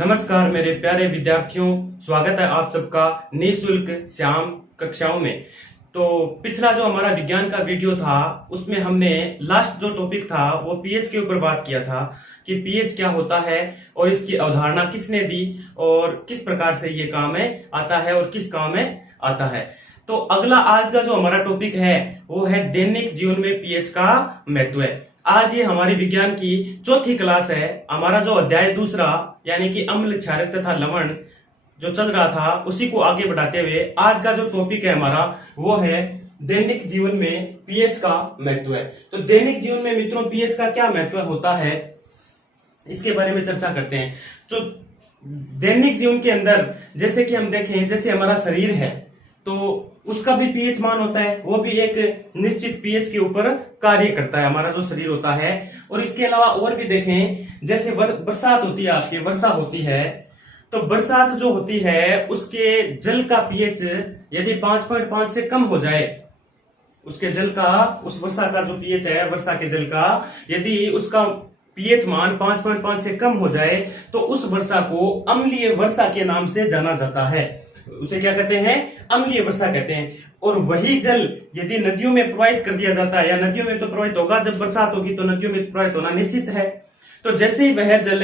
नमस्कार मेरे प्यारे विद्यार्थियों, स्वागत है आप सबका निःशुल्क श्याम कक्षाओं में। तो पिछला जो हमारा विज्ञान का वीडियो था उसमें हमने लास्ट जो टॉपिक था वो पीएच के ऊपर बात किया था कि पीएच क्या होता है और इसकी अवधारणा किसने दी और किस प्रकार से ये काम में आता है और किस काम में आता है। तो अगला आज का जो हमारा टॉपिक है वो है दैनिक जीवन में पीएच का महत्व है। आज ये हमारी विज्ञान की चौथी क्लास है। हमारा जो अध्याय दूसरा यानी कि अम्ल, क्षारक तथा लवण जो चल रहा था उसी को आगे बढ़ाते हुए आज का जो टॉपिक है हमारा वो है दैनिक जीवन में पीएच का महत्व है। तो दैनिक जीवन में मित्रों पीएच का क्या महत्व होता है इसके बारे में चर्चा करते हैं। जो दैनिक जीवन के अंदर जैसे कि हम देखें, जैसे हमारा शरीर है तो उसका भी पीएच मान होता है, वो भी एक निश्चित पीएच के ऊपर कार्य करता है हमारा जो शरीर होता है। और इसके अलावा और भी देखें, जैसे बरसात होती है, आपकी वर्षा होती है, तो बरसात जो होती है उसके जल का पीएच यदि 5.5 से कम हो जाए, उसके जल का, उस वर्षा का जो पीएच है वर्षा के जल का, यदि उसका पीएच मान 5.5 से कम हो जाए तो उस वर्षा को अम्लीय वर्षा के नाम से जाना जाता है। उसे क्या कहते हैं? अम्लीय वर्षा कहते हैं। और वही जल यदि नदियों में प्रवाहित कर दिया जाता है, या नदियों में तो प्रवाहित होगा, जब बरसात होगी तो नदियों में प्रवाहित होना निश्चित है। तो जैसे ही वह जल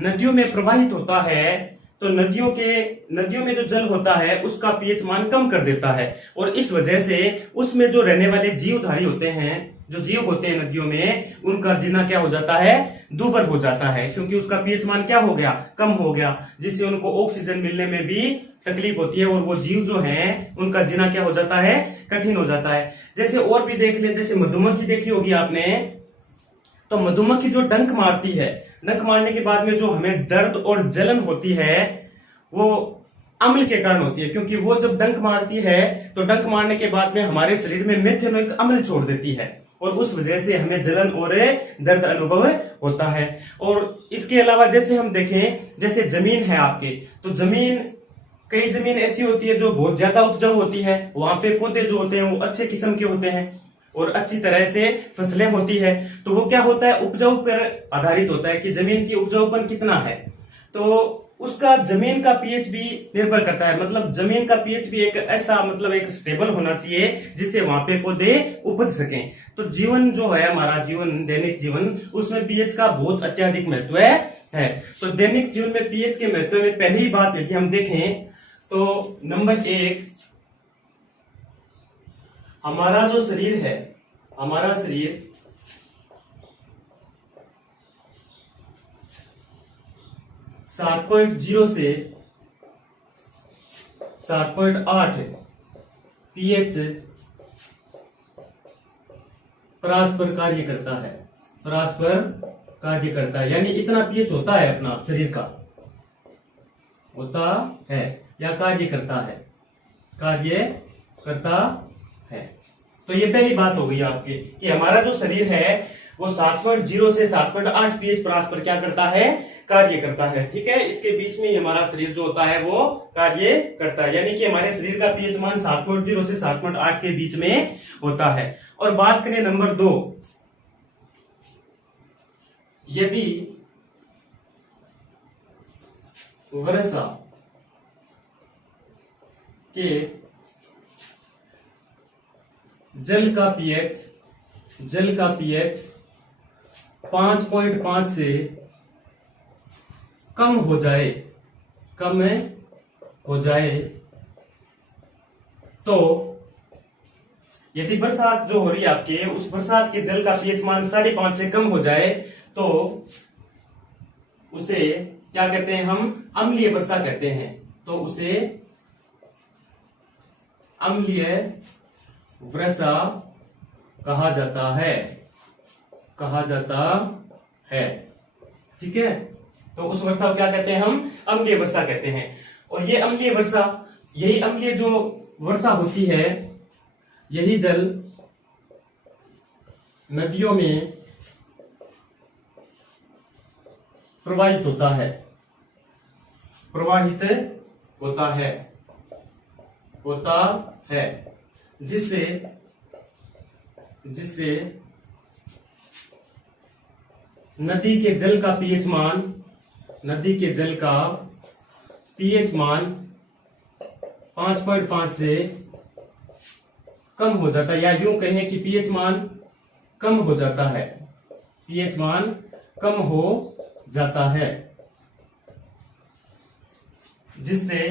नदियों में प्रवाहित होता है तो नदियों में जो जल होता है उसका पीएच मान कम कर देता है। और इस वजह से उसमें जो रहने वाले जीवधारी होते हैं, जो जीव होते हैं नदियों में, उनका जीना क्या हो जाता है? दूभर हो जाता है, क्योंकि उसका पीएच मान क्या हो गया? कम हो गया, जिससे उनको ऑक्सीजन मिलने में भी तकलीफ होती है और वो जीव जो हैं उनका जीना क्या हो जाता है? कठिन हो जाता है। जैसे और भी देख ले, जैसे मधुमक्खी देखी होगी आपने, तो मधुमक्खी जो डंक मारती है, डंक मारने के बाद में जो हमें दर्द और जलन होती है वो अम्ल के कारण होती है, क्योंकि वो जब डंक मारती है तो डंक मारने के बाद में हमारे शरीर में मेथेनोइक अम्ल छोड़ देती है और उस वजह से हमें जलन और दर्द अनुभव होता है। और इसके अलावा जैसे हम देखें, जैसे जमीन है आपके, तो कई जमीन ऐसी होती है जो बहुत ज्यादा उपजाऊ होती है, वहां पे पौधे जो होते हैं वो अच्छे किस्म के होते हैं और अच्छी तरह से फसलें होती है। तो वो क्या होता है? उपजाऊ पर आधारित होता है कि जमीन की उपजाऊपन कितना है, तो उसका जमीन का पीएच भी निर्भर करता है। मतलब जमीन का पीएच भी एक ऐसा, मतलब एक स्टेबल होना चाहिए जिससे वहां पे पौधे उपज सकें। तो जीवन जो है हमारा जीवन, दैनिक जीवन, उसमें पीएच का बहुत अत्यधिक महत्व है। तो दैनिक जीवन में पीएच के महत्व में पहली बात यदि हम देखें तो नंबर 1, हमारा जो शरीर है, हमारा शरीर 7.0 से 7.8 पीएच परस्पर कार्य करता है, परस्पर कार्य करता है, यानी इतना पीएच होता है अपना शरीर का, होता है या कार्य करता है, कार्य करता है। तो ये पहली बात हो गई आपके कि हमारा जो शरीर है वो 7.0 से 7.8 पीएच परस्पर क्या करता है? कार्य करता है। ठीक है, इसके बीच में हमारा शरीर जो होता है वो कार्य करता है, यानी कि हमारे शरीर का पीएच मान 7.0 से 7.8 के बीच में होता है। और बात करें नंबर 2, यदि वर्षा के जल का पीएच 5.5 से कम हो जाए, तो यदि बरसात जो हो रही है आपके, उस बरसात के जल का पीएच मान 5.5 से कम हो जाए तो उसे क्या कहते हैं? हम अम्लीय वर्षा कहते हैं। तो उसे अम्लीय वर्षा कहा जाता है। ठीक है, तो उस वर्षा को क्या कहते हैं? हम अम्लीय वर्षा कहते हैं। और ये अम्लीय वर्षा, यही अम्लीय जो वर्षा होती है, यही जल नदियों में प्रवाहित होता है, जिससे नदी के जल का पीएच मान नदी के जल का पीएच मान 5.5 से कम हो जाता है, या यूं कहें कि पीएच मान कम हो जाता है, पीएच मान कम हो जाता है, जिससे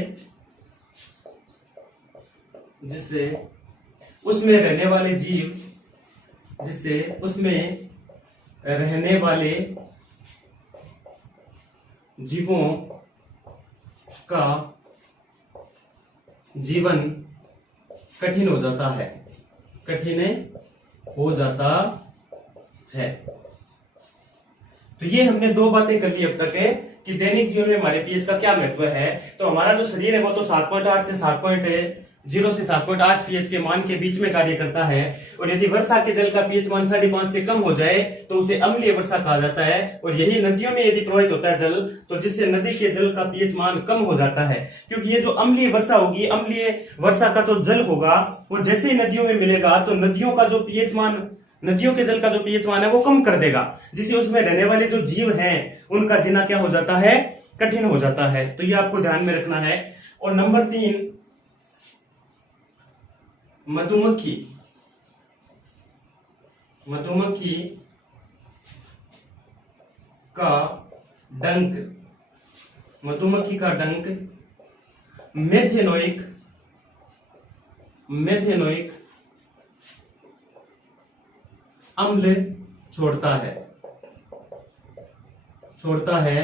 उसमें रहने वाले जीव, जिससे उसमें रहने वाले जीवों का जीवन कठिन हो जाता है, कठिन हो जाता है। तो ये हमने दो बातें कर ली अब तक है कि दैनिक जीवन में हमारे पीएच का क्या महत्व है। तो हमारा जो शरीर है वो तो 7.8 से 7.0 से 7.8 पीएच के मान के बीच में कार्य करता है, और यदि वर्षा के जल का पीएच मान 5.5 से कम हो जाए तो उसे अम्लीय वर्षा कहा जाता है। और यही नदियों में यदि प्रवाहित होता है जल, तो जिससे नदी के जल का पीएच मान कम हो जाता है, क्योंकि ये जो अम्लीय वर्षा होगी, अम्लीय वर्षा का जो जल होगा वो जैसे ही नदियों में मिलेगा तो नदियों का जो पीएच मान, नदियों के जल का जो पीएच मान है वो कम कर देगा, जिससे उसमें रहने वाले जो जीव हैं उनका जीना क्या हो जाता है, कठिन हो जाता है। तो ये आपको ध्यान में रखना है। और नंबर 3, मधुमक्खी का डंक, मधुमक्खी का डंक मेथेनोइक अम्ल छोड़ता है,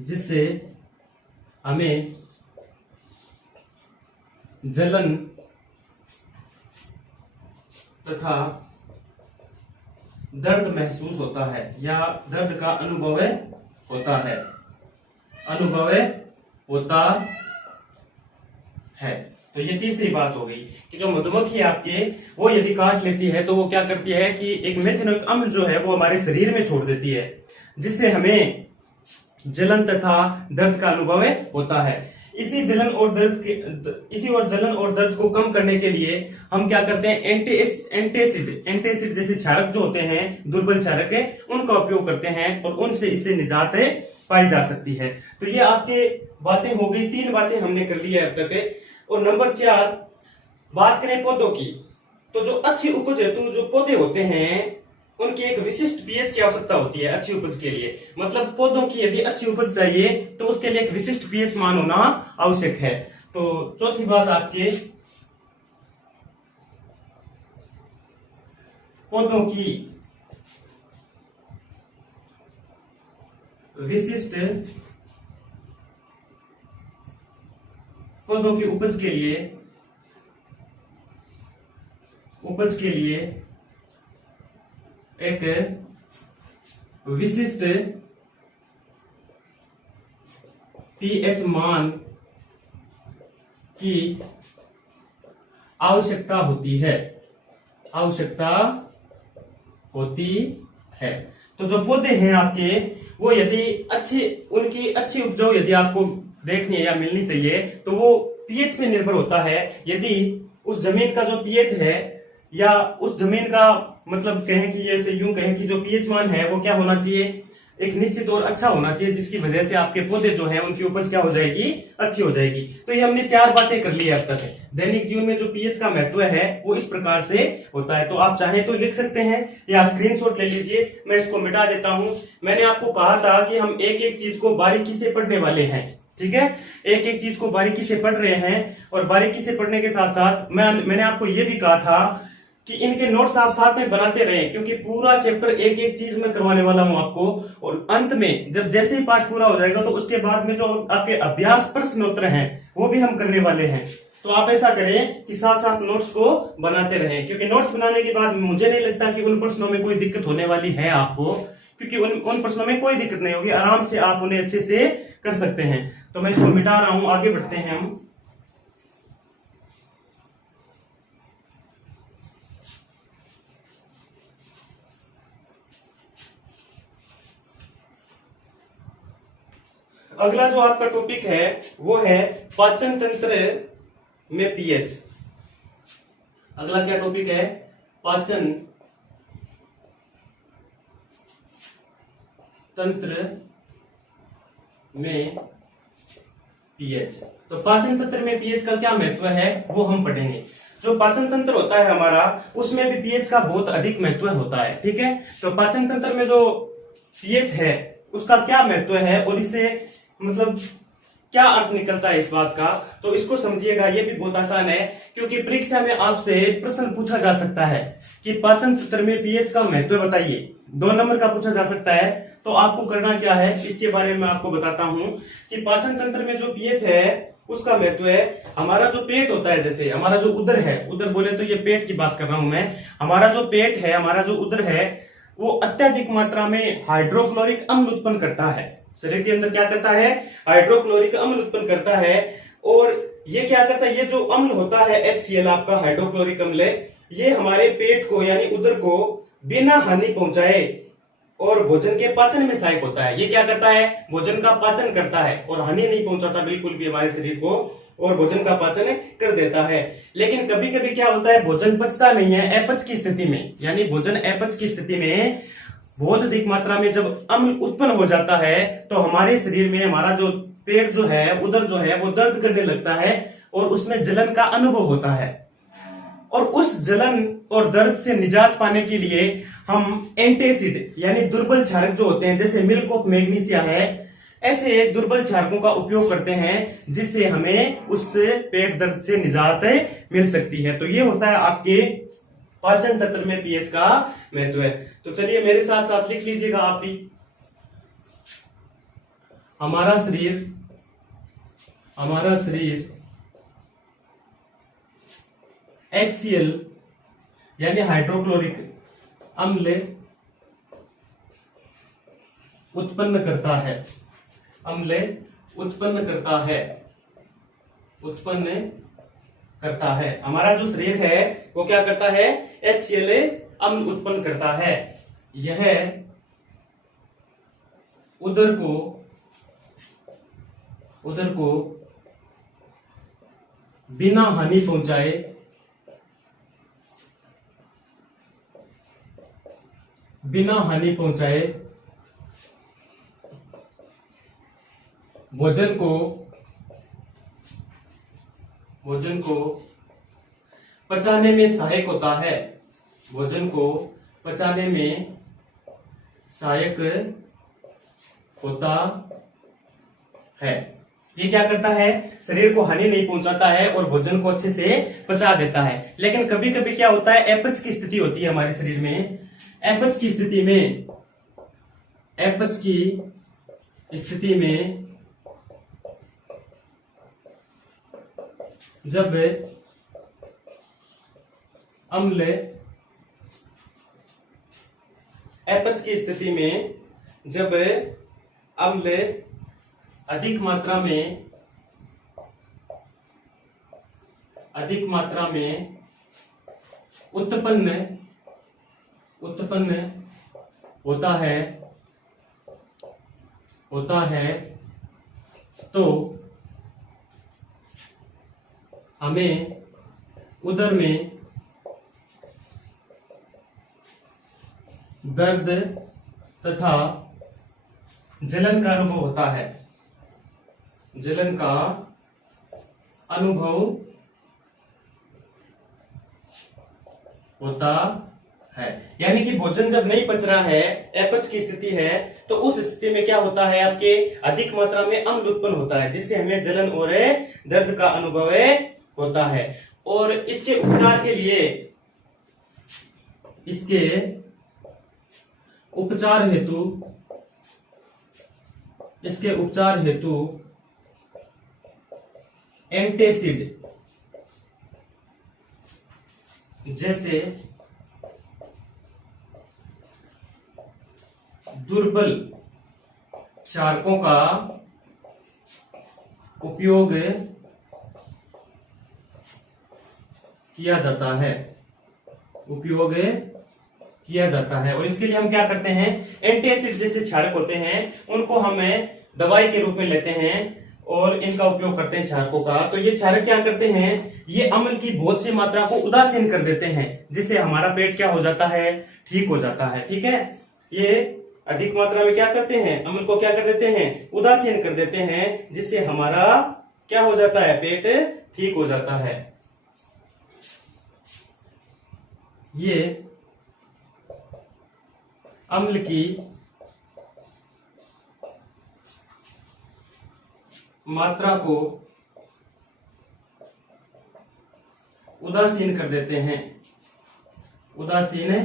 जिससे हमें जलन तथा दर्द महसूस होता है, या दर्द का अनुभव होता है। तो ये तीसरी बात हो गई कि जो मधुमक्खी आपके वो यदि काट लेती है तो वो क्या करती है कि एक मेथेनोइक अम्ल जो है वो हमारे शरीर में छोड़ देती है, जिससे हमें जलन तथा दर्द का अनुभव होता है। इसी जलन और दर्द को कम करने के लिए हम क्या करते हैं, एंटीएसिड जैसे क्षारक जो होते हैं, दुर्बल क्षारक है, उनका उपयोग करते हैं, और उनसे इससे निजात पाई जा सकती है। तो ये आपके बातें हो गई, 3 बातें हमने कर ली है अब तक। और नंबर 4, बात करें पौधों की, तो जो अच्छी उपज हेतु जो पौधे होते हैं उनकी एक विशिष्ट पीएच की आवश्यकता होती है अच्छी उपज के लिए। मतलब पौधों की यदि अच्छी उपज चाहिए तो उसके लिए एक विशिष्ट पीएच मान होना आवश्यक है। तो चौथी बात आपके पौधों की विशिष्ट, पौधों की उपज के लिए एक विशिष्ट पीएच मान की आवश्यकता होती है। तो जो पौधे हैं आपके वो यदि उनकी अच्छी उपजाऊ यदि आपको देखनी है या मिलनी चाहिए तो वो पीएच पे निर्भर होता है। यदि उस जमीन का जो पीएच है, या उस जमीन का मतलब कहें कि ऐसे यूं कहें कि जो पीएच मान है वो क्या होना चाहिए, एक निश्चित और अच्छा होना चाहिए, जिसकी वजह से आपके पौधे जो हैं उनकी उपज क्या हो जाएगी, अच्छी हो जाएगी। तो ये हमने 4 बातें कर ली है अब तक। दैनिक जीवन में जो पीएच का महत्व है वो इस प्रकार से होता है। तो आप चाहें तो लिख सकते हैं या स्क्रीनशॉट ले लीजिए, मैं इसको मिटा देता हूं। मैंने आपको कहा था कि हम एक एक चीज को बारीकी से पढ़ने वाले हैं, ठीक है, एक एक चीज को बारीकी से पढ़ रहे हैं। और बारीकी से पढ़ने के साथ साथ मैंने आपको ये भी कहा था कि इनके नोट्स आप साथ में बनाते रहें, क्योंकि पूरा चैप्टर एक एक चीज में करवाने वाला हूं आपको। और अंत में जब जैसे ही पाठ पूरा हो जाएगा तो उसके बाद में जो आपके अभ्यास प्रश्न उत्तर हैं वो भी हम करने वाले हैं। तो आप ऐसा करें कि साथ साथ नोट्स को बनाते रहें, क्योंकि नोट्स बनाने के बाद मुझे नहीं लगता कि उन प्रश्नों में कोई दिक्कत होने वाली है आपको, क्योंकि उन प्रश्नों में कोई दिक्कत नहीं होगी, आराम से आप उन्हें अच्छे से कर सकते हैं। तो मैं इसको मिटा रहा हूं, आगे बढ़ते हैं हम। अगला जो आपका टॉपिक है वो है पाचन तंत्र में पीएच। अगला क्या टॉपिक है, पाचन तंत्र में पीएच। तो पाचन तंत्र में पीएच का क्या महत्व है वो हम पढ़ेंगे। जो पाचन तंत्र होता है हमारा, उसमें भी पीएच का बहुत अधिक महत्व होता है। ठीक है, तो पाचन तंत्र में जो पीएच है उसका क्या महत्व है और इससे मतलब क्या अर्थ निकलता है इस बात का, तो इसको समझिएगा। ये भी बहुत आसान है, क्योंकि परीक्षा में आपसे प्रश्न पूछा जा सकता है कि पाचन तंत्र में पीएच का महत्व बताइए। 2 नंबर का पूछा जा सकता है। तो आपको करना क्या है, इसके बारे में आपको बताता हूं कि पाचन तंत्र में जो पीएच है उसका महत्व है। हमारा जो पेट होता है, जैसे हमारा जो उदर है, उदर बोले तो ये पेट की बात कर रहा हूं मैं। हमारा जो पेट है, हमारा जो उदर है, वो अत्यधिक मात्रा में हाइड्रोक्लोरिक अम्ल उत्पन्न करता है। शरीर के अंदर क्या करता है, हाइड्रोक्लोरिक अम्ल उत्पन्न करता है। और ये क्या करता है, ये जो अम्ल होता है HCl आपका हाइड्रोक्लोरिक अम्ल, ये हमारे पेट को यानी उदर को बिना हानि पहुंचाए और भोजन के पाचन में सहायक होता है। ये क्या करता है, भोजन का पाचन करता है और हानि नहीं पहुंचाता बिल्कुल भी हमारे शरीर को, और भोजन का पाचन कर देता है। लेकिन कभी कभी क्या होता है, भोजन पचता नहीं है अपच की स्थिति में, यानी भोजन अपच की स्थिति में बहुत अधिक मात्रा में जब अम्ल उत्पन्न हो जाता है तो हमारे शरीर में हमारा जो पेट जो है, उदर जो है, वो दर्द करने लगता है और उसमें जलन का अनुभव होता है। और उस जलन और दर्द से निजात पाने के लिए हम एंटासिड यानी दुर्बल क्षारक जो होते हैं, जैसे मिल्क ऑफ मैग्नीशिया है, ऐसे दुर्बल क्षारकों का उपयोग करते हैं, जिससे हमें उस पेट दर्द से निजात मिल सकती है। तो ये होता है आपके पाचन तंत्र में पीएच का महत्व है। तो चलिए मेरे साथ साथ लिख लीजिएगा आप भी। हमारा शरीर HCl यानी हाइड्रोक्लोरिक अम्ल उत्पन्न करता है, हमारा जो शरीर है वो क्या करता है, HCl अम्ल उत्पन्न करता है। यह उदर को बिना हानि पहुंचाए भोजन को पचाने में सहायक होता है, ये क्या करता है, शरीर को हानि नहीं पहुंचाता है और भोजन को अच्छे से पचा देता है। लेकिन कभी कभी क्या होता है, अपच की स्थिति होती है हमारे शरीर में। अपच की स्थिति में जब अम्ल अधिक मात्रा में उत्पन्न होता है तो हमें उदर में दर्द तथा जलन का अनुभव होता है। यानी कि भोजन जब नहीं पच रहा है, अपच की स्थिति है, तो उस स्थिति में क्या होता है, आपके अधिक मात्रा में अम्ल उत्पन्न होता है, जिससे हमें जलन और दर्द का अनुभव होता है। और इसके उपचार हेतु एंटासिड जैसे दुर्बल क्षारकों का उपयोग किया जाता है। और इसके लिए हम क्या करते हैं, एंटासिड जैसे क्षारक होते हैं उनको हम दवाई के रूप में लेते हैं और इनका उपयोग करते हैं क्षारकों का। तो ये क्षारक क्या करते हैं, ये अम्ल की बहुत सी मात्रा को उदासीन कर देते हैं, जिससे हमारा पेट क्या हो जाता है, ठीक हो जाता है। ठीक है, ये अधिक मात्रा में क्या करते हैं, अम्ल को क्या कर देते हैं, उदासीन कर देते हैं, जिससे हमारा क्या हो जाता है, पेट ठीक हो जाता है। ये अम्ल की मात्रा को उदासीन कर देते हैं, उदासीन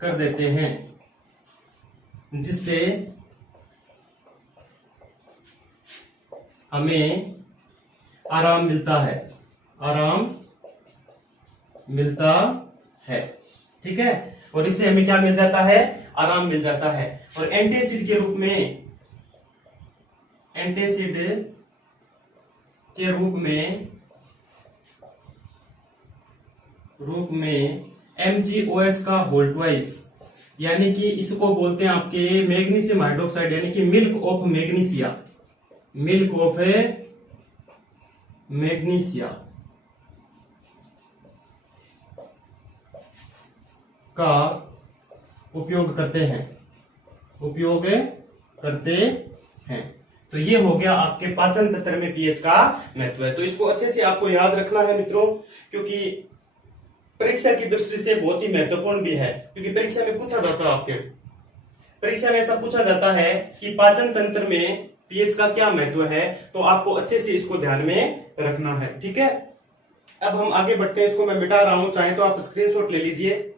कर देते हैं, जिससे हमें आराम मिलता है, आराम मिलता है। ठीक है, और इससे हमें क्या मिल जाता है, आराम मिल जाता है। और एंटासिड के रूप में, एंटासिड के रूप में MgOH का होल ट्वाइस, यानी कि इसको बोलते हैं आपके मैग्नीशियम हाइड्रोक्साइड, यानी कि milk of magnesia, milk of magnesia का उपयोग करते हैं, उपयोग करते हैं। तो ये हो गया आपके पाचन तंत्र में पीएच का महत्व है। तो इसको अच्छे से आपको याद रखना है मित्रों, क्योंकि परीक्षा की दृष्टि से बहुत ही महत्वपूर्ण भी है। क्योंकि परीक्षा में पूछा जाता है, आपके परीक्षा में ऐसा पूछा जाता है कि पाचन तंत्र में पीएच का क्या महत्व है, तो आपको अच्छे से इसको ध्यान में रखना है। ठीक है, अब हम आगे बढ़ते हैं। इसको मैं मिटा रहा हूं, चाहे तो आप स्क्रीनशॉट ले लीजिए।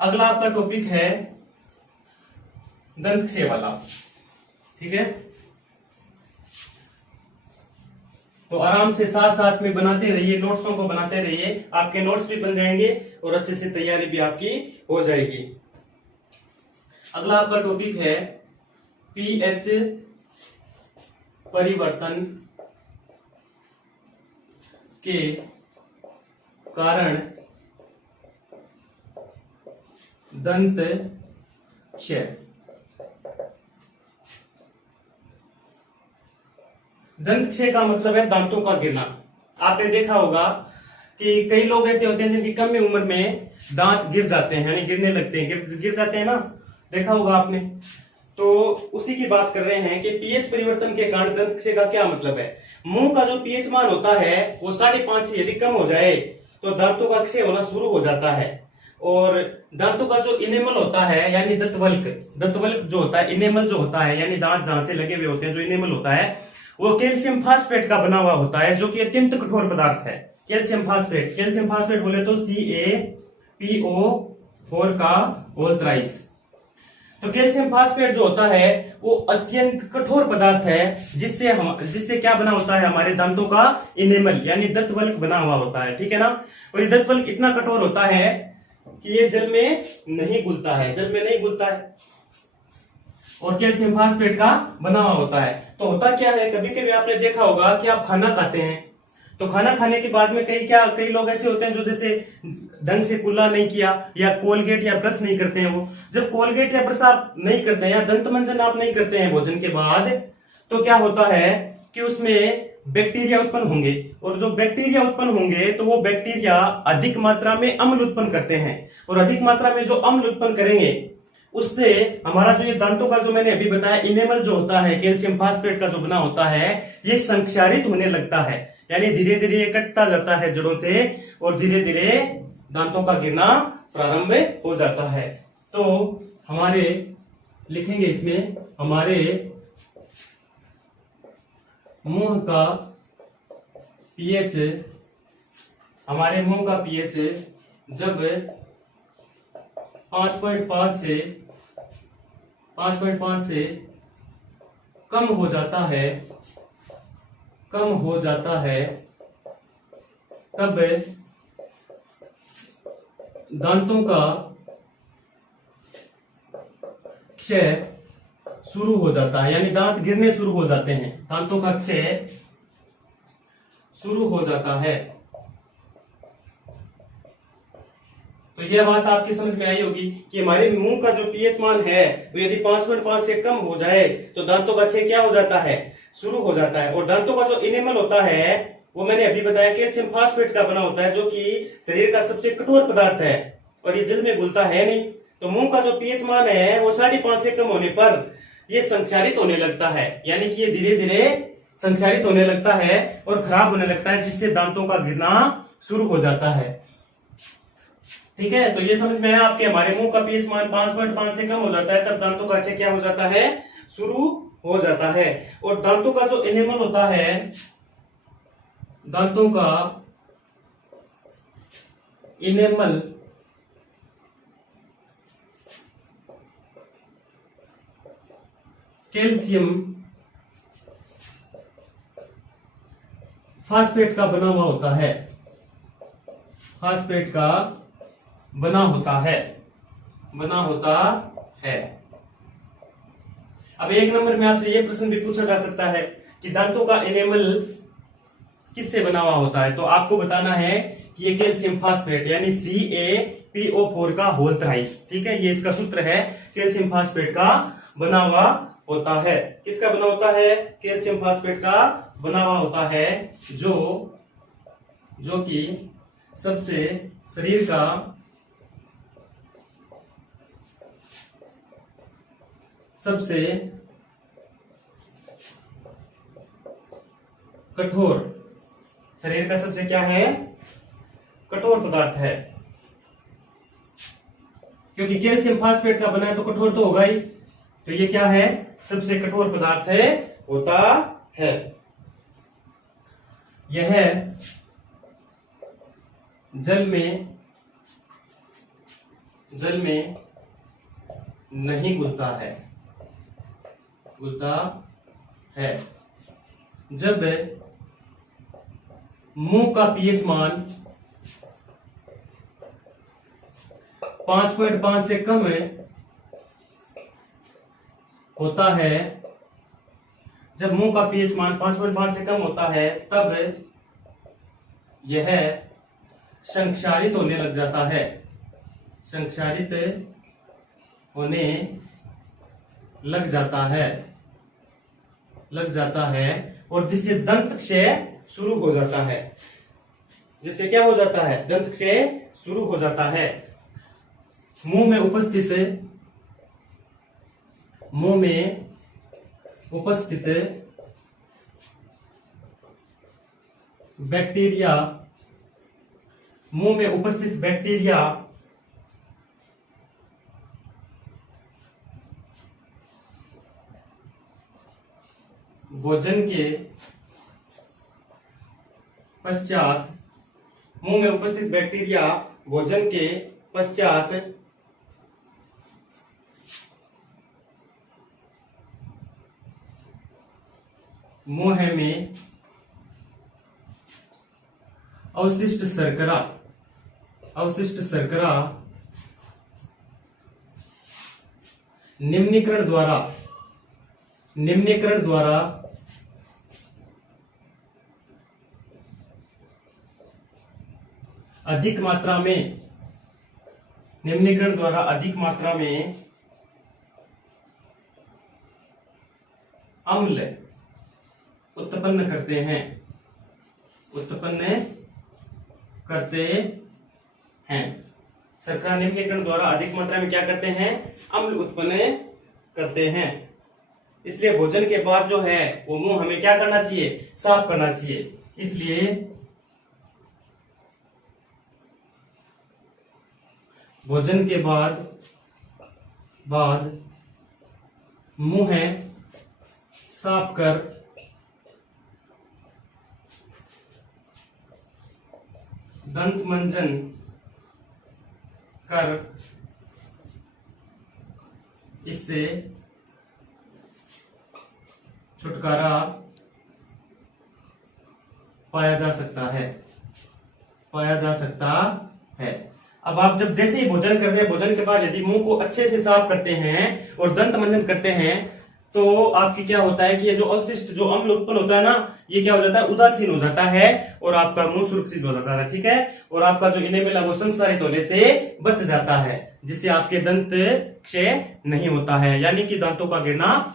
अगला आपका टॉपिक है दंतक्षय वाला। ठीक है, तो आराम से साथ साथ में बनाते रहिए, नोट्सों को बनाते रहिए, आपके नोट्स भी बन जाएंगे और अच्छे से तैयारी भी आपकी हो जाएगी। अगला आपका टॉपिक है पीएच परिवर्तन के कारण दंत क्षय। दंत क्षय का मतलब है दांतों का गिरना। आपने देखा होगा कि कई लोग ऐसे होते हैं जिनकी कम उम्र में दांत गिर जाते हैं, यानी गिरने लगते हैं, गिर जाते हैं ना, देखा होगा आपने। तो उसी की बात कर रहे हैं कि पीएच परिवर्तन के कारण दंत क्षय का क्या मतलब है। मुंह का जो पीएच मान होता है वो 5.5 से यदि कम हो जाए तो दांतों का क्षय होना शुरू हो जाता है। और दांतों का जो इनेमल होता है, यानी दंतवल्क, दंतवल्क जो होता है, इनेमल जो होता है, यानी दांत जहां से लगे हुए होते हैं, जो इनेमल होता है वो कैल्शियम फास्फेट का बना हुआ होता है, जो कि अत्यंत कठोर पदार्थ है। कैल्शियम फास्फेट, कैल्शियम फास्फेट बोले तो CaPO4 का होल थ्राइस। तो कैल्शियम फास्फेट जो होता है वो अत्यंत कठोर पदार्थ है, जिससे क्या बना होता है, हमारे दांतों का इनेमल यानी दंतवल्क बना हुआ होता है। ठीक है ना, और ये दंतवल्क इतना कठोर होता है कि ये जल में नहीं घुलता है, जल में नहीं घुलता है, और कैल्शियम फास्फेट का बना हुआ होता है। तो होता क्या है, कभी कभी आपने देखा होगा कि आप खाना खाते हैं, तो खाना खाने के बाद में कई लोग ऐसे होते हैं जो जैसे ढंग से कुल्ला नहीं किया, या कोलगेट या ब्रश नहीं करते हैं। वो जब कोलगेट या ब्रश आप नहीं करते हैं, या दंत मंजन आप नहीं करते हैं भोजन के बाद, तो क्या होता है कि उसमें बैक्टीरिया उत्पन्न होंगे, और जो बैक्टीरिया उत्पन्न होंगे तो वो बैक्टीरिया अधिक मात्रा में अम्ल उत्पन्न करते हैं, और अधिक मात्रा में जो अम्ल उत्पन्न करेंगे उससे हमारा जो ये दांतों का जो मैंने अभी बताया इनेमल जो होता है, कैल्शियम फास्फेट का जो बना होता है, ये संक्षारित होने लगता है, यानी धीरे धीरे ये कटता जाता है जड़ों से, और धीरे धीरे दांतों का गिरना प्रारंभ हो जाता है। तो हमारे लिखेंगे इसमें, हमारे मुंह का पीएच, हमारे मुंह का पीएच जब 5.5 से कम हो जाता है, तब दांतों का क्षय शुरू हो जाता है, यानी दांत गिरने शुरू हो जाते हैं, दांतों का क्षय शुरू हो जाता है। तो यह बात आपकी समझ में आई होगी कि हमारे मुंह का जो पीएच मान है वो यदि 5.5 से कम हो जाए तो दांतों का क्षय क्या हो जाता है, शुरू हो जाता है। और दांतों का जो इनेमल होता है वो मैंने अभी बताया कैल्शियम फास्फेट का बना होता है, जो कि शरीर का सबसे कठोर पदार्थ है, और ये जल में घुलता है नहीं, तो मुंह का जो पीएच मान है वो 5.5 से कम होने पर ये संक्षारित होने लगता है, यानी कि ये धीरे धीरे संक्षारित होने लगता है और खराब होने लगता है, जिससे दांतों का गिरना शुरू हो जाता है। ठीक है, तो ये समझ में है आपके, हमारे मुंह का पीएच मान 5.5 से कम हो जाता है तब दांतों का अच्छा क्या हो जाता है, शुरू हो जाता है। और दांतों का जो एनेमल होता है, दांतों का एनेमल कैल्शियम फास्फेट का बना हुआ होता है, फास्फेट का बना होता है। अब एक नंबर में आपसे यह प्रश्न भी पूछा जा सकता है कि दांतों का एनेमल किससे बना हुआ होता है, तो आपको बताना है कि ये कैल्शियम फास्फेट यानी CaPO4 का होल थ्राइस, ठीक है, ये इसका सूत्र है, कैल्शियम फास्फेट का बना हुआ होता है। किसका बना होता है, कैल्शियम फास्फेट का बना हुआ होता है, जो कि सबसे शरीर का सबसे कठोर, शरीर का सबसे क्या है, कठोर पदार्थ है, क्योंकि कैल्शियम फास्फेट का बना है तो कठोर तो होगा ही, तो ये क्या है, सबसे कठोर पदार्थ है, होता है। यह जल में नहीं घुलता है। जब मुंह का पीएच मान 5.5 से कम होता है, जब मुंह का पीएच मान 5.5 से कम होता है तब यह संक्षारित होने लग जाता है, संक्षारित होने लग जाता है और जिससे दंत क्षय शुरू हो जाता है, जिससे क्या हो जाता है, दंत क्षय शुरू हो जाता है। मुंह में उपस्थित बैक्टीरिया भोजन के पश्चात, मुंह में उपस्थित बैक्टीरिया भोजन के पश्चात मुंह में अवशिष्ट शर्करा निम्नीकरण द्वारा अधिक मात्रा में अम्ल उत्पन्न करते हैं। शर्करा निम्नीकरण द्वारा अधिक मात्रा में क्या करते हैं, अम्ल उत्पन्न करते हैं। इसलिए भोजन के बाद जो है वो मुंह हमें क्या करना चाहिए, साफ करना चाहिए। इसलिए भोजन के बाद मुंह साफ कर दंत मंजन कर इससे छुटकारा पाया जा सकता है। अब आप जब जैसे ही भोजन करते हैं, भोजन के बाद यदि मुंह को अच्छे से साफ करते हैं और दंत मंजन करते हैं तो आपकी क्या होता है कि ये जो अवशिष्ट जो अम्ल उत्पन्न होता है ना, ये क्या हो जाता है, उदासीन हो जाता है और आपका मुंह सुरक्षित हो जाता है, ठीक है। और आपका जो इनेमल है वो संसारित होने से बच जाता है, जिससे आपके दंत क्षय नहीं होता है, यानी कि दांतों का गिरना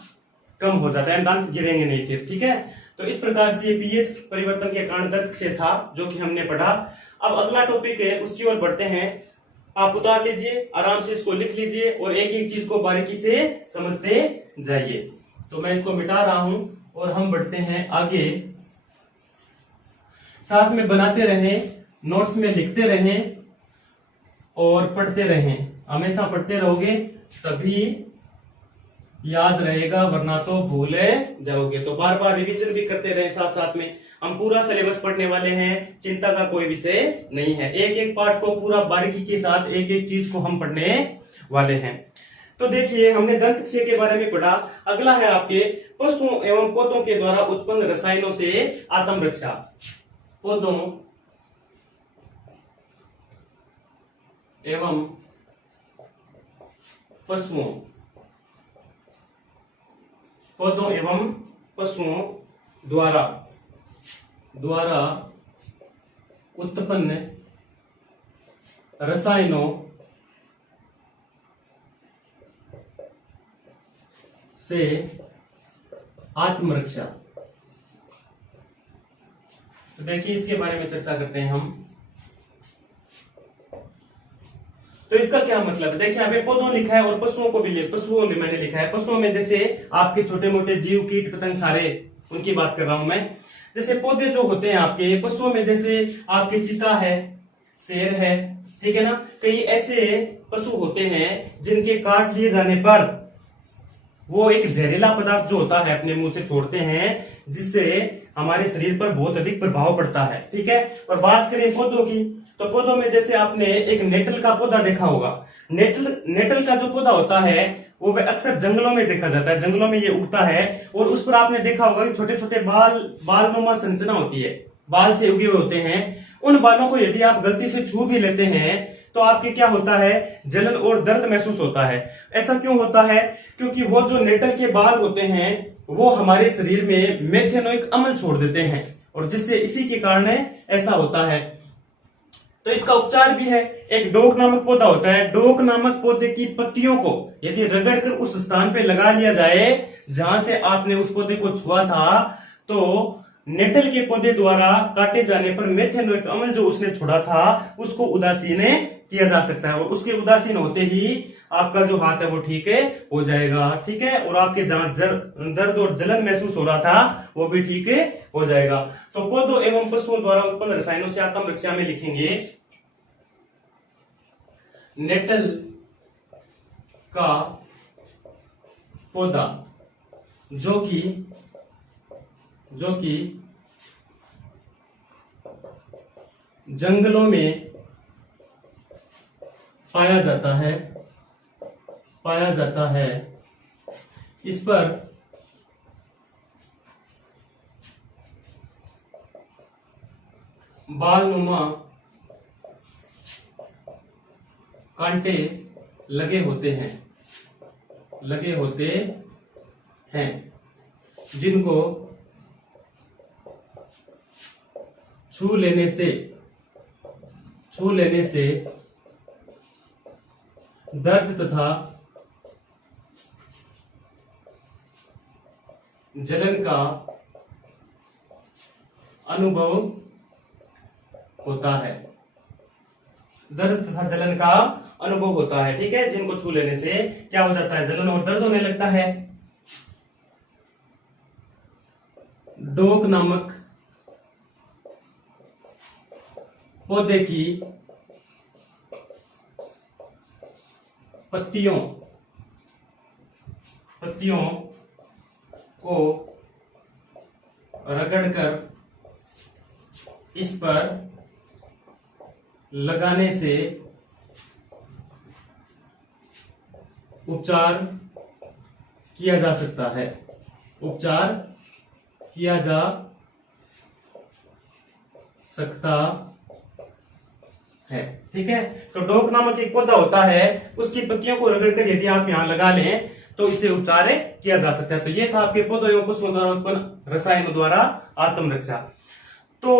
कम हो जाता है, दांत गिरेंगे नहीं फिर, ठीक है। तो इस प्रकार से ये पीएच परिवर्तन के कारण दंत क्षय था जो कि हमने पढ़ा। अब अगला टॉपिक है, उसकी ओर बढ़ते हैं। आप उतार लीजिए, आराम से इसको लिख लीजिए और एक एक चीज को बारीकी से समझते जाइए। तो मैं इसको मिटा रहा हूं और हम बढ़ते हैं आगे। साथ में बनाते रहें, नोट्स में लिखते रहें और पढ़ते रहें। हमेशा पढ़ते रहोगे तभी याद रहेगा, वरना तो भूले जाओगे। तो बार बार रिवीजन भी करते रहें साथ साथ में। हम पूरा सिलेबस पढ़ने वाले हैं, चिंता का कोई विषय नहीं है। एक एक पार्ट को पूरा बारीकी के साथ, एक एक चीज को हम पढ़ने वाले हैं। तो देखिए, हमने दंत क्षय के बारे में पढ़ा। अगला है आपके पशुओं एवं पौधों के द्वारा उत्पन्न रसायनों से आत्मरक्षा। पौधों एवं पशुओं, पौधों एवं पशुओं द्वारा उत्पन्न रसायनों से आत्मरक्षा। तो देखिए, इसके बारे में चर्चा करते हैं हम। तो इसका क्या मतलब है? देखिए, यहाँ पे पौधों लिखा है और पशुओं को भी पशुओं में मैंने लिखा है। पशुओं में जैसे आपके छोटे मोटे जीव, कीट पतंग, सारे उनकी बात कर रहा हूं मैं। जैसे पौधे जो होते हैं आपके पशुओं में, जैसे आपके चीता है, शेर है, ठीक है ना। कई ऐसे पशु होते हैं जिनके काट लिए जाने पर वो एक जहरीला पदार्थ जो होता है अपने मुंह से छोड़ते हैं, जिससे हमारे शरीर पर बहुत अधिक प्रभाव पड़ता है, ठीक है। और बात करें पौधों की, तो पौधों में जैसे आपने एक नेटल का पौधा देखा होगा। नेटल का जो पौधा होता है वो अक्सर जंगलों में देखा जाता है, जंगलों में ये उगता है। और उस पर आपने देखा होगा कि छोटे छोटे बालनुमा संरचना होती है, बाल से उगे हुए होते हैं। उन बालों को यदि आप गलती से छू भी लेते हैं तो आपके क्या होता है, जलन और दर्द महसूस होता है। ऐसा क्यों होता है? क्योंकि वो जो नेटल के बाल होते हैं वो हमारे शरीर में मेथेनोइक अम्ल छोड़ देते हैं, और जिससे इसी के कारण ऐसा होता है। तो इसका उपचार भी है। एक डोक नामक पौधा होता है, डोक नामक पौधे की पत्तियों को यदि रगड़कर उस स्थान पे लगा लिया जाए जहां से आपने उस पौधे को छुआ था, तो नेटल के पौधे द्वारा काटे जाने पर मेथेनोइक अम्ल जो उसने छोड़ा था उसको उदासीन किया जा सकता है, और उसके उदासीन होते ही आपका जो हाथ है वो ठीक हो जाएगा, ठीक है। और आपके जहां दर्द और जलन महसूस हो रहा था वो भी ठीक हो जाएगा। तो पौधों एवं पशुओं द्वारा उत्पन्न रसायनों से आत्मरक्षा में लिखेंगे, नेटल का पौधा जो कि जंगलों में पाया जाता है, इस पर बालनुमा कांटे लगे होते हैं जिनको छू लेने से दर्द तथा जलन का अनुभव होता है। दर्द तथा जलन का अनुभव होता है, ठीक है। जिनको छू लेने से क्या हो जाता है, जलन और दर्द होने लगता है। डोक नामक पौधे की पत्तियों को रगड़कर इस पर लगाने से उपचार किया जा सकता है, उपचार किया जा सकता है, ठीक है। तो डोक नामक एक पौधा होता है, उसकी पत्तियों को रगड़कर यदि आप यहां लगा लें तो इससे उपचार किया जा सकता है। तो ये था आपके पौधों एवं पशुओं द्वारा उत्पन्न रसायनों द्वारा आत्मरक्षा। तो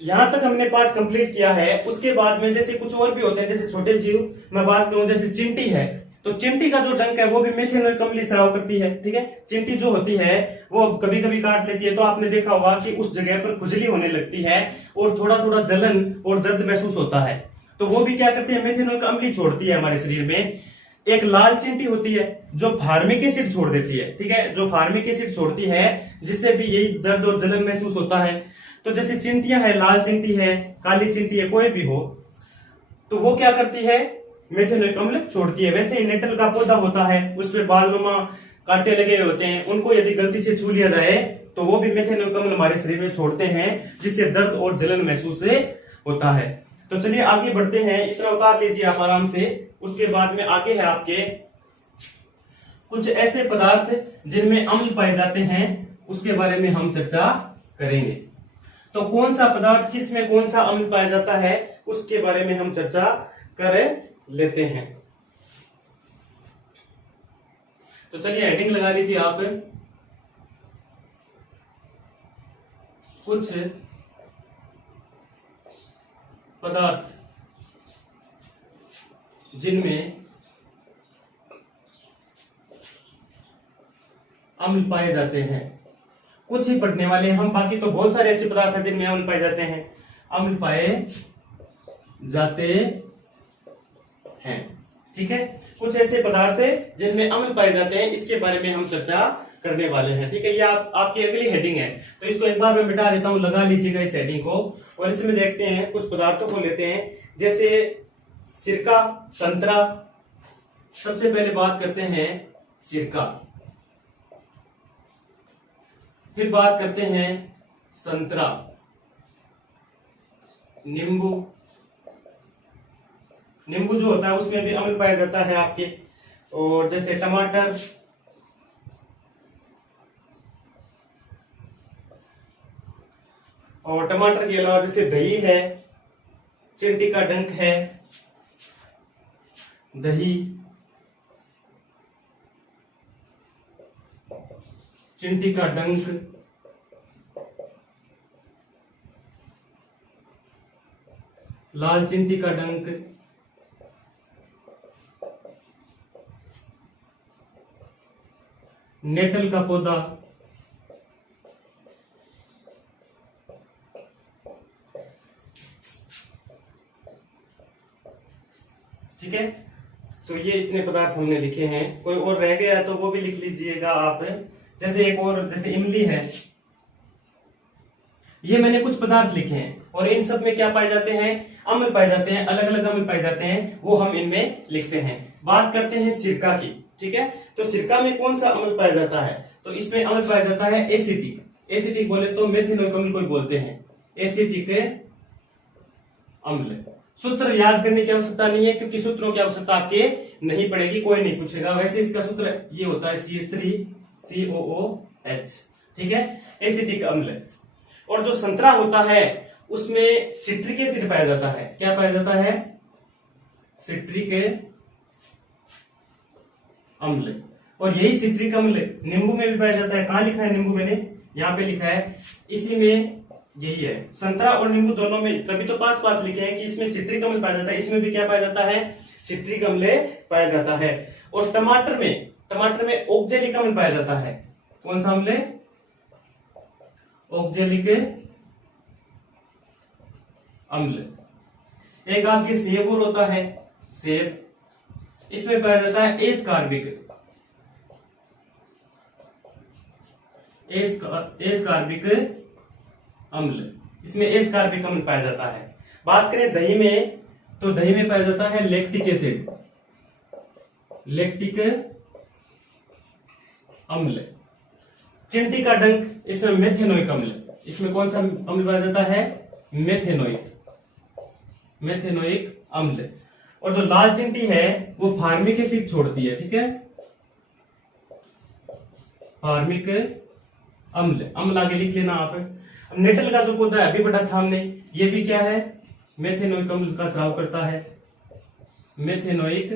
यहां तक हमने पार्ट कंप्लीट किया है। उसके बाद में जैसे कुछ और भी होते हैं, जैसे छोटे जीव मैं बात करूं, जैसे चिंटी है, तो चिंटी का जो डंक है वो भी मेथेनोइक अम्ल स्राव करती है, ठीक है। चिंटी जो होती है वो कभी कभी काट लेती है, तो आपने देखा होगा कि उस जगह पर खुजली होने लगती है और थोड़ा थोड़ा जलन और दर्द महसूस होता है। तो वो भी क्या करती है, मेथेनोइक अम्ल ही छोड़ती है हमारे शरीर में। एक लाल चींटी होती है जो फार्मिक एसिड छोड़ देती है, ठीक है, जो फार्मिक एसिड छोड़ती है, जिससे भी यही दर्द और जलन महसूस होता है। तो जैसे चिंटियां है, लाल चींटी है, काली चींटी है, कोई भी हो, तो वो क्या करती है, मेथेनोइक अम्ल छोड़ती है। वैसे ही नेटल का पौधा होता है, उस पर बालनुमा कांटे लगे होते हैं, उनको यदि गलती से छू लिया जाए तो वो भी मेथेनोइक अम्ल हमारे शरीर में छोड़ते हैं, जिससे दर्द और जलन महसूस होता है। तो चलिए आगे बढ़ते हैं, इतना उतार लीजिए आप आराम से। उसके बाद में आगे है आपके कुछ ऐसे पदार्थ जिनमें अम्ल पाए जाते हैं, उसके बारे में हम चर्चा करेंगे। तो कौन सा पदार्थ किस में कौन सा अम्ल पाया जाता है, उसके बारे में हम चर्चा कर लेते हैं। तो चलिए हेडिंग लगा लीजिए आप, कुछ पदार्थ जिनमें अम्ल पाए जाते हैं। कुछ ही पढ़ने वाले हैं हम, बाकी तो बहुत सारे ऐसे पदार्थ हैं जिनमें अम्ल पाए जाते हैं, अम्ल पाए जाते हैं, ठीक है। कुछ ऐसे पदार्थ है जिनमें अम्ल पाए जाते हैं, इसके बारे में हम चर्चा करने वाले हैं, ठीक है। ये आपकी अगली हेडिंग है, तो इसको एक बार मैं मिटा देता हूं, लगा लीजिएगा इस हेडिंग को। और इसमें देखते हैं, कुछ पदार्थों को लेते हैं, जैसे सिरका, संतरा। सबसे पहले बात करते हैं सिरका, फिर बात करते हैं संतरा, नींबू। नींबू जो होता है उसमें भी अम्ल पाया जाता है आपके। और जैसे टमाटर, और टमाटर के अलावा जैसे दही है, चिंटी का डंक है, दही, चिंटी का डंक, लाल चिंटी का डंक, नेटल का पौधा, ठीक है। तो ये इतने पदार्थ हमने लिखे हैं, कोई और रह गया तो वो भी लिख लीजिएगा आप। जैसे एक और, जैसे इमली है, ये मैंने कुछ पदार्थ लिखे हैं, और इन सब में क्या पाए जाते हैं, अम्ल पाए जाते हैं, अलग अलग अम्ल पाए जाते हैं, वो हम इनमें लिखते हैं। बात करते हैं सिरका की, ठीक है। तो सिरका में कौन सा अम्ल पाया जाता है, तो इसमें अम्ल पाया जाता है एसिटिक। एसिटिक बोले तो मेथिनोइक अम्ल को बोलते हैं, एसिटिक अम्ल। सूत्र याद करने की आवश्यकता नहीं है, क्योंकि सूत्रों की आवश्यकता आपके नहीं पड़ेगी, कोई नहीं पूछेगा। वैसे इसका सूत्र ये होता है CH3COOH, ठीक है, एसिटिक अम्ल। और जो संतरा होता है उसमें सिट्रिक एसिड पाया जाता है। क्या पाया जाता है, सिट्रिक अम्ल। और यही सिट्रिक अम्ल नींबू में भी पाया जाता है। कहां लिखा है नींबू, मैंने यहां पे लिखा है, इसी में यही है। संतरा और नींबू दोनों में कभी तो पास पास लिखे हैं कि इसमें सिट्रिक अम्ल पाया जाता है, इसमें भी क्या पाया जाता है, सिट्रिक अम्ल पाया जाता है। और टमाटर में ऑक्जेलिक अम्ल पाया जाता है। कौन सा अम्ल, ऑक्जेलिक अम्ल। एक आपके सेब और होता है, सेब, इसमें पाया जाता है एस्कार्बिक अम्ल, इसमें एस्कार्बिक अम्ल पाया जाता है। बात करें दही में, तो दही में पाया जाता है लैक्टिक एसिड, लैक्टिक अम्ल। चिंटी का डंक, इसमें मेथेनोइक अम्ल। इसमें कौन सा अम्ल पाया जाता है, मेथेनोइक अम्ल। और जो लाल चिंटी है वो फार्मिक एसिड छोड़ती है, ठीक है, फार्मिक अम्ल आगे लिख लेना आप। नेटल का जो पौधा है अभी पढ़ा था हमने, ये भी क्या है, मेथेनोइक अम्ल का स्राव करता है, मेथेनोइक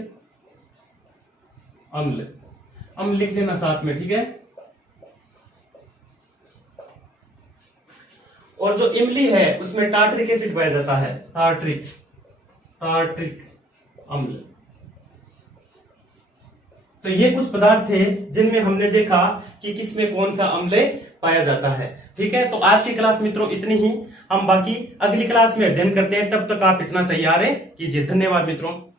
अम्ल। अम्ल लिख लेना साथ में, ठीक है। और जो इमली है उसमें टार्ट्रिक एसिड पाया जाता है, टार्ट्रिक अम्ल। तो ये कुछ पदार्थ थे जिनमें हमने देखा कि किसमें कौन सा अम्ल पाया जाता है। ठीक है, तो आज की क्लास मित्रों इतनी ही। हम बाकी अगली क्लास में अध्ययन करते हैं, तब तक आप इतना तैयार है कीजिए। धन्यवाद मित्रों।